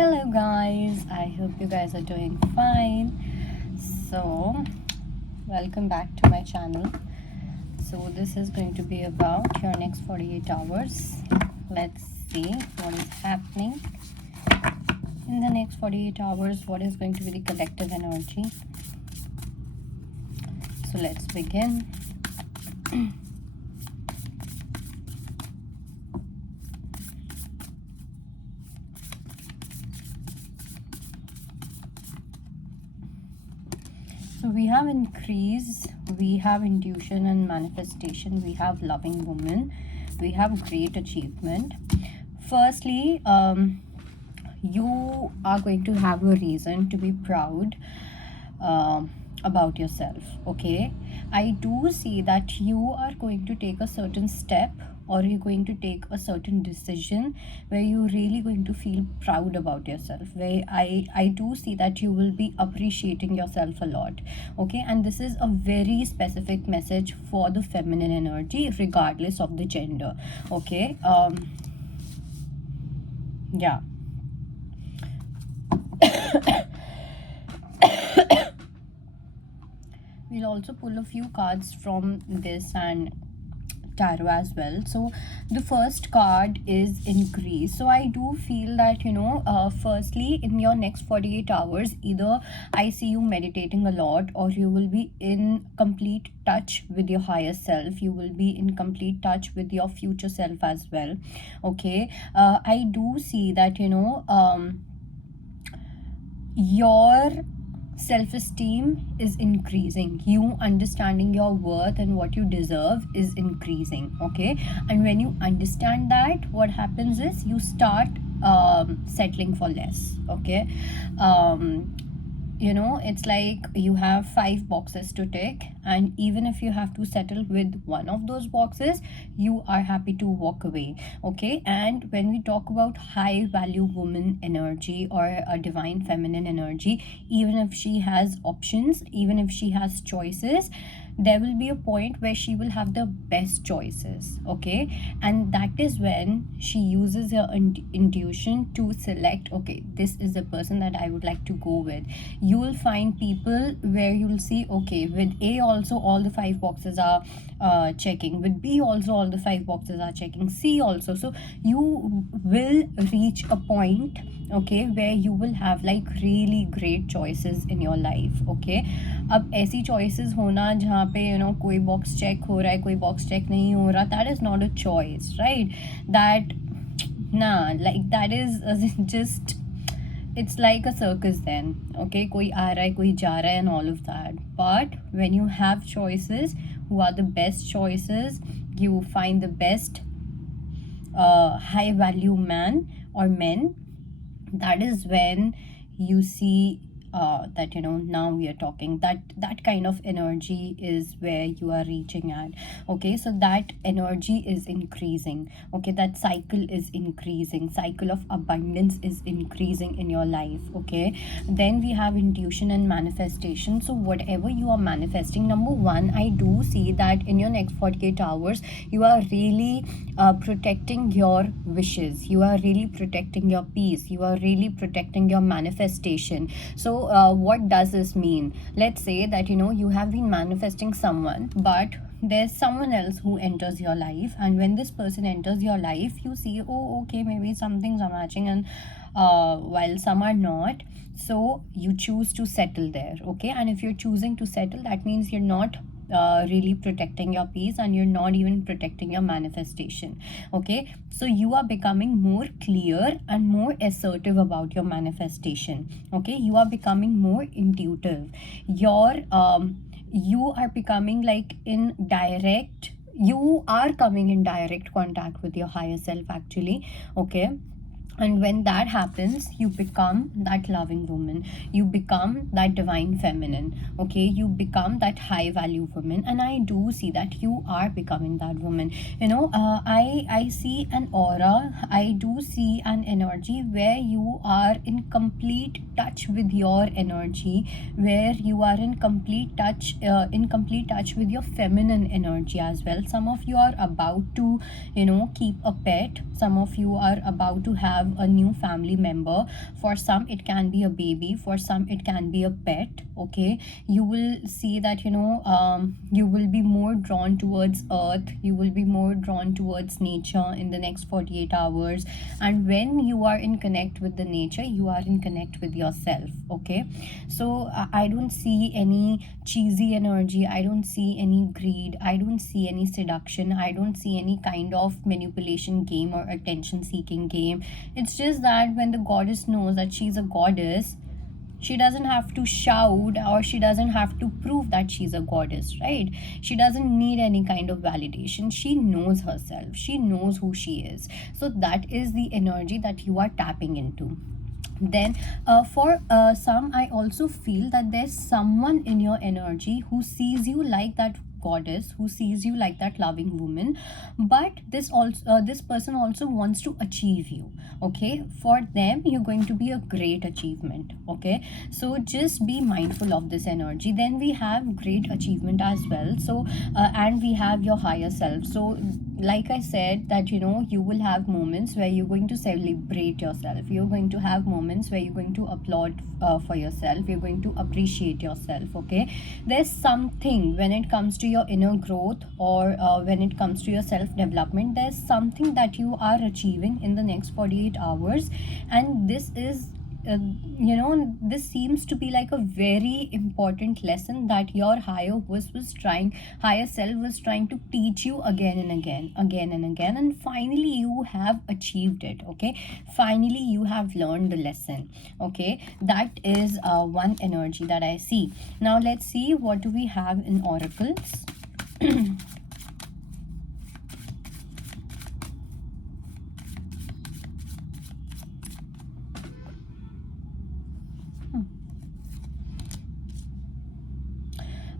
Hello guys, I hope you guys are doing fine. So, welcome back to my channel. So, this is going to be about your next 48 hours. Let's see what is happening in the next 48 hours. What is going to be the collective energy? So, let's begin. So we have increase, we have intuition and manifestation, we have loving woman, we have great achievement. Firstly, you are going to have a reason to be proud about yourself. Okay, I do see that you are going to take a certain step, or you're going to take a certain decision where you're really going to feel proud about yourself, where I do see that you will be appreciating yourself a lot. Okay, and this is a very specific message for the feminine energy regardless of the gender. Okay, yeah. We'll also pull a few cards from this and tarot as well. So the first card is increase. So I do feel that firstly, in your next 48 hours, either I see you meditating a lot, or you will be in complete touch with your higher self. You will be in complete touch with your future self as well. Okay, I do see that your self-esteem is increasing. You understanding your worth and what you deserve is increasing. Okay, and when you understand that, what happens is you start settling for less. Okay, it's like you have 5 boxes to tick, and even if you have to settle with one of those boxes, you are happy to walk away. Okay, and when we talk about high value woman energy or a divine feminine energy, even if she has options, even if she has choices, there will be a point where she will have the best choices. Okay, and that is when she uses her intuition to select, okay, this is the person that I would like to go with. You will find people where you will see, okay, with A also all the 5 boxes are checking, with B also all the 5 boxes are checking, C also. So you will reach a point, okay, where you will have like really great choices in your life. Okay, अब ऐसी choices होना जहाँ पे कोई box check हो रहा है, कोई box check नहीं हो रहा, that is not a choice, right? That nah, like that is just, it's like a circus then. Okay, koi aa raha hai, koi ja raha hai, and all of that. But when you have choices who are the best choices, you find the best high value man or men, that is when you see that now we are talking, that kind of energy is where you are reaching at. Okay, so that energy is increasing. Okay, that cycle is increasing, cycle of abundance is increasing in your life. Okay, then we have intuition and manifestation. So whatever you are manifesting, number one, I do see that in your next 48 hours you are really protecting your wishes, you are really protecting your peace, you are really protecting your manifestation. So what does this mean? Let's say that you have been manifesting someone, but there's someone else who enters your life, and when this person enters your life, you see, oh, okay, maybe some things are matching, and while some are not. So you choose to settle there. Okay, and if you're choosing to settle, that means you're not really protecting your peace, and you're not even protecting your manifestation. Okay, so you are becoming more clear and more assertive about your manifestation. Okay, you are becoming more intuitive. You are becoming like in direct, you are coming in direct contact with your higher self actually. Okay, and when that happens, you become that loving woman, you become that divine feminine. Okay, you become that high value woman, and I do see that you are becoming that woman. I see an aura, I do see an energy where you are in complete touch with your energy, where you are in complete touch with your feminine energy as well. Some of you are about to keep a pet, some of you are about to have have a new family member. For some it can be a baby, for some it can be a pet. Okay, you will see that you will be more drawn towards earth, you will be more drawn towards nature in the next 48 hours. And when you are in connect with the nature, you are in connect with yourself. Okay, so I don't see any cheesy energy, I don't see any greed, I don't see any seduction, I don't see any kind of manipulation game or attention seeking game. It's just that when the goddess knows that she's a goddess, she doesn't have to shout, or she doesn't have to prove that she's a goddess, right? She doesn't need any kind of validation. She knows herself, she knows who she is. So that is the energy that you are tapping into. Then for some, I also feel that there's someone in your energy who sees you like that goddess, who sees you like that loving woman, but this person also wants to achieve you. Okay, for them you're going to be a great achievement. Okay, so just be mindful of this energy. Then we have great achievement as well. So and we have your higher self. So like I said, that you will have moments where you're going to celebrate yourself, you're going to have moments where you're going to applaud for yourself, you're going to appreciate yourself. Okay, there's something when it comes to your inner growth, or when it comes to your self development, there's something that you are achieving in the next 48 hours. And this is this seems to be like a very important lesson that your higher self was trying to teach you again and again, and finally you have achieved it. Okay, finally you have learned the lesson. Okay, that is one energy that I see. Now let's see what do we have in oracles.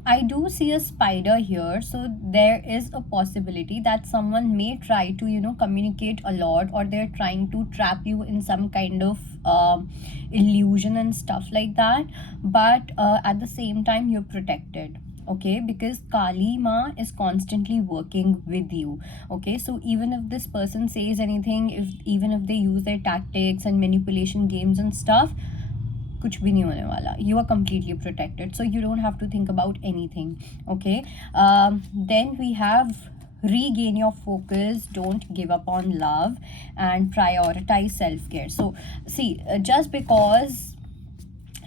I do see a spider here, so there is a possibility that someone may try to, communicate a lot, or they're trying to trap you in some kind of illusion and stuff like that. But at the same time, you're protected. Okay, because Kali Ma is constantly working with you. Okay, so even if this person says anything, even if they use their tactics and manipulation games and stuff, कुछ भी नहीं होने वाला. You are completely protected, so you don't have to think about anything. Okay, then we have regain your focus, don't give up on love, and prioritize self-care. So see, just because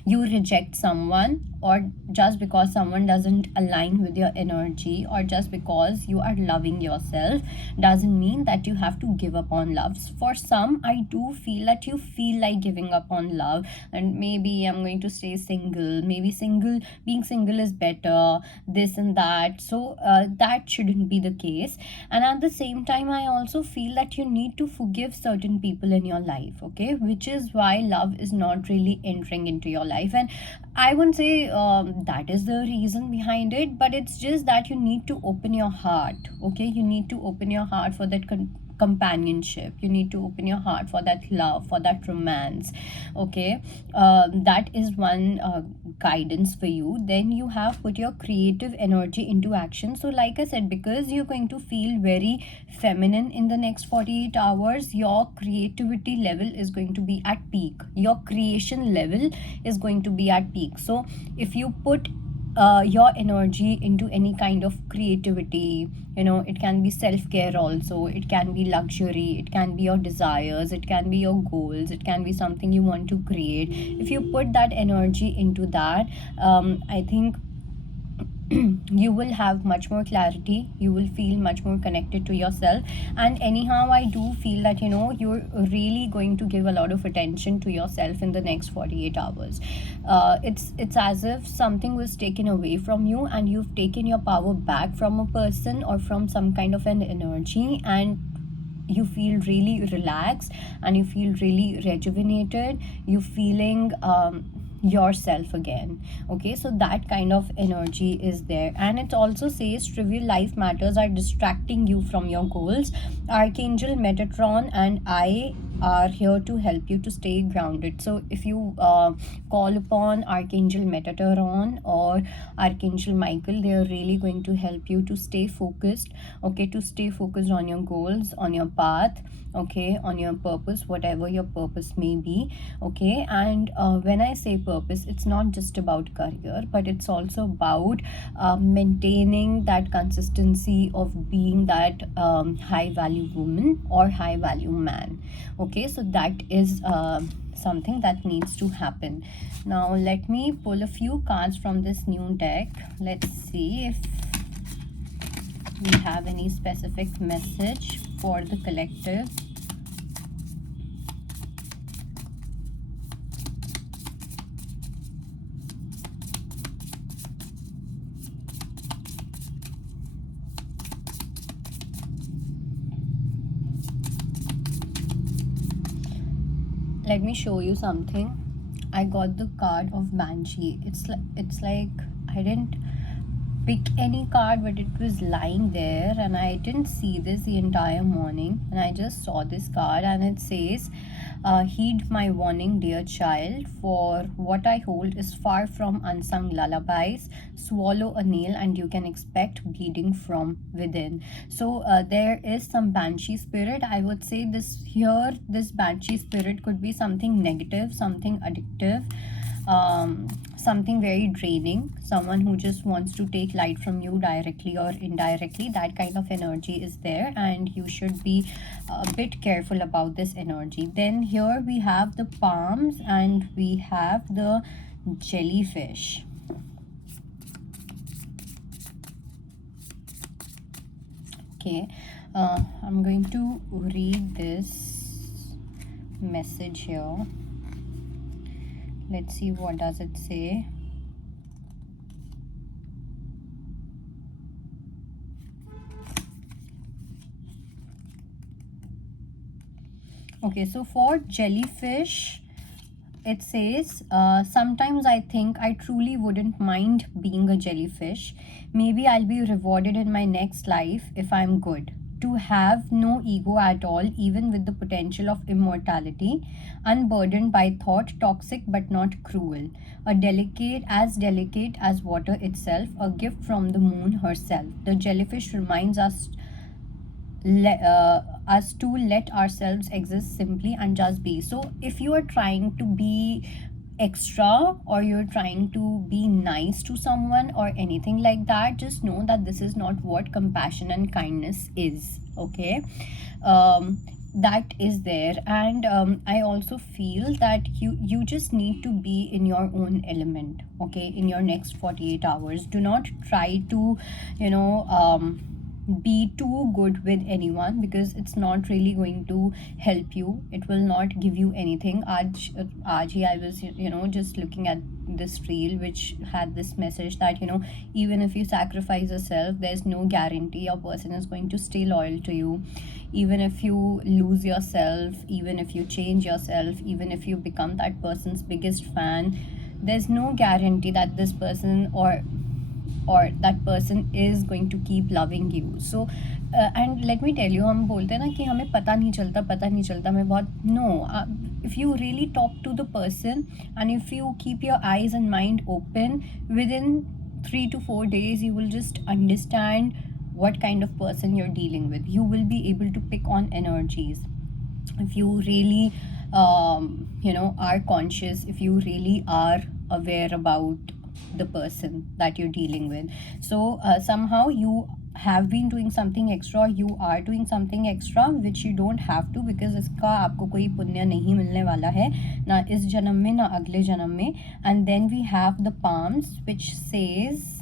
you reject someone, or just because someone doesn't align with your energy, or just because you are loving yourself, doesn't mean that you have to give up on love. For some, I do feel that you feel like giving up on love, and maybe I'm going to stay single, maybe being single is better, this and that. So that shouldn't be the case. And at the same time, I also feel that you need to forgive certain people in your life. Okay, which is why love is not really entering into your life. And I wouldn't say that is the reason behind it, but it's just that you need to open your heart. Okay, you need to open your heart for that companionship, you need to open your heart for that love, for that romance. Okay, that is one guidance for you. Then you have put your creative energy into action. So like I said, because you're going to feel very feminine in the next 48 hours, your creativity level is going to be at peak, your creation level is going to be at peak. So if you put your energy into any kind of creativity, it can be self-care also, it can be luxury, it can be your desires, it can be your goals, it can be something you want to create. If you put that energy into that, I think you will have much more clarity, you will feel much more connected to yourself. And anyhow, I do feel that you're really going to give a lot of attention to yourself in the next 48 hours. It's as if something was taken away from you, and you've taken your power back from a person or from some kind of an energy, and you feel really relaxed, and you feel really rejuvenated, you feeling yourself again. Okay, so that kind of energy is there. And it also says trivial life matters are distracting you from your goals. Archangel Metatron and I are here to help you to stay grounded. So if you call upon Archangel Metatron or Archangel Michael, they are really going to help you to stay focused, okay, to stay focused on your goals, on your path, okay, on your purpose, whatever your purpose may be, okay. And when I say purpose, it's not just about career, but it's also about maintaining that consistency of being that high value woman or high value man, okay. So that is something that needs to happen. Now let me pull a few cards from this new deck. Let's see if we have any specific message for the collective. Let me show you something. I got the card of Banshee. It's like I didn't pick any card, but it was lying there and I didn't see this the entire morning, and I just saw this card and it says, heed my warning, dear child, for what I hold is far from unsung lullabies. Swallow a nail and you can expect bleeding from within. So there is some Banshee spirit. I would say this Banshee spirit could be something negative, something addictive, something very draining, someone who just wants to take light from you directly or indirectly. That kind of energy is there, and you should be a bit careful about this energy. Then here we have the palms and we have the jellyfish. Okay, I'm going to read this message here. Let's see, what does it say? Okay, so for jellyfish, it says, sometimes I think I truly wouldn't mind being a jellyfish. Maybe I'll be rewarded in my next life if I'm good. To have no ego at all, even with the potential of immortality, unburdened by thought, toxic but not cruel. Delicate as water itself, a gift from the moon herself. The jellyfish reminds us to let ourselves exist simply and just be. So if you are trying to be extra or you're trying to be nice to someone or anything like that, just know that this is not what compassion and kindness is, okay. That is there. And I also feel that you just need to be in your own element, okay, in your next 48 hours. Do not try to be too good with anyone, because it's not really going to help you. It will not give you anything. Aaj I was just looking at this reel which had this message that even if you sacrifice yourself, there's no guarantee a person is going to stay loyal to you. Even if you lose yourself, even if you change yourself, even if you become that person's biggest fan, there's no guarantee that this person or that person is going to keep loving you. So and let me tell you, हम बोलते हैं ना कि हमें पता नहीं चलता मैं बहुत no, if you really talk to the person and if you keep your eyes and mind open, within 3 to 4 days you will just understand what kind of person you're dealing with. You will be able to pick on energies if you really are conscious, if you really are aware about the person that you're dealing with. So somehow you have been doing something extra, you are doing something extra which you don't have to, because इसका आपको कोई पुण्य नहीं मिलने वाला है, ना इस जन्म में ना अगले जन्म में. And then we have the palms, which says,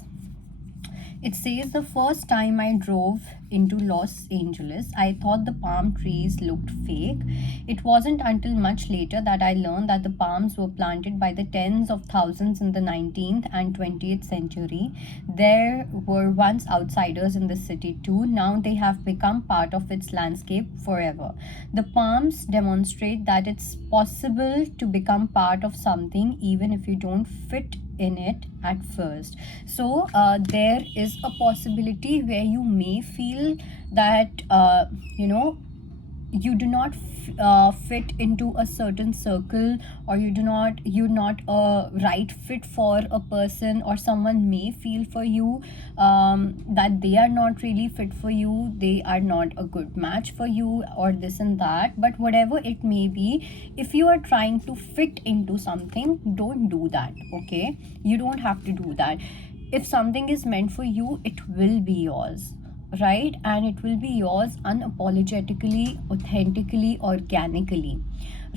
it says, the first time I drove into Los Angeles, I thought the palm trees looked fake. It wasn't until much later that I learned that the palms were planted by the tens of thousands in the 19th and 20th century. There were once outsiders in the city too. Now they have become part of its landscape forever. The palms demonstrate that it's possible to become part of something even if you don't fit in it at first. So there is a possibility where you may feel that you do not fit into a certain circle, or you're not a right fit for a person, or someone may feel for you that they are not really fit for you, they are not a good match for you, or this and that. But whatever it may be, if you are trying to fit into something, don't do that. Okay, you don't have to do that. If something is meant for you, it will be yours, right? And it will be yours unapologetically, authentically, organically,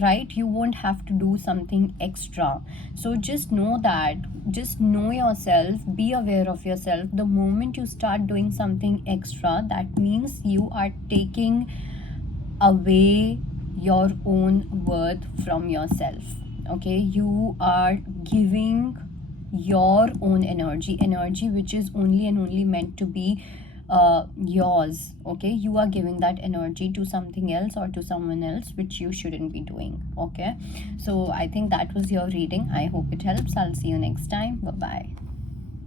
right? You won't have to do something extra. So just know that, just know yourself, be aware of yourself. The moment you start doing something extra, that means you are taking away your own worth from yourself. Okay, you are giving your own energy which is only and only meant to be yours. Okay, you are giving that energy to something else or to someone else, which you shouldn't be doing. Okay, so I think that was your reading. I hope it helps. I'll see you next time. Bye bye.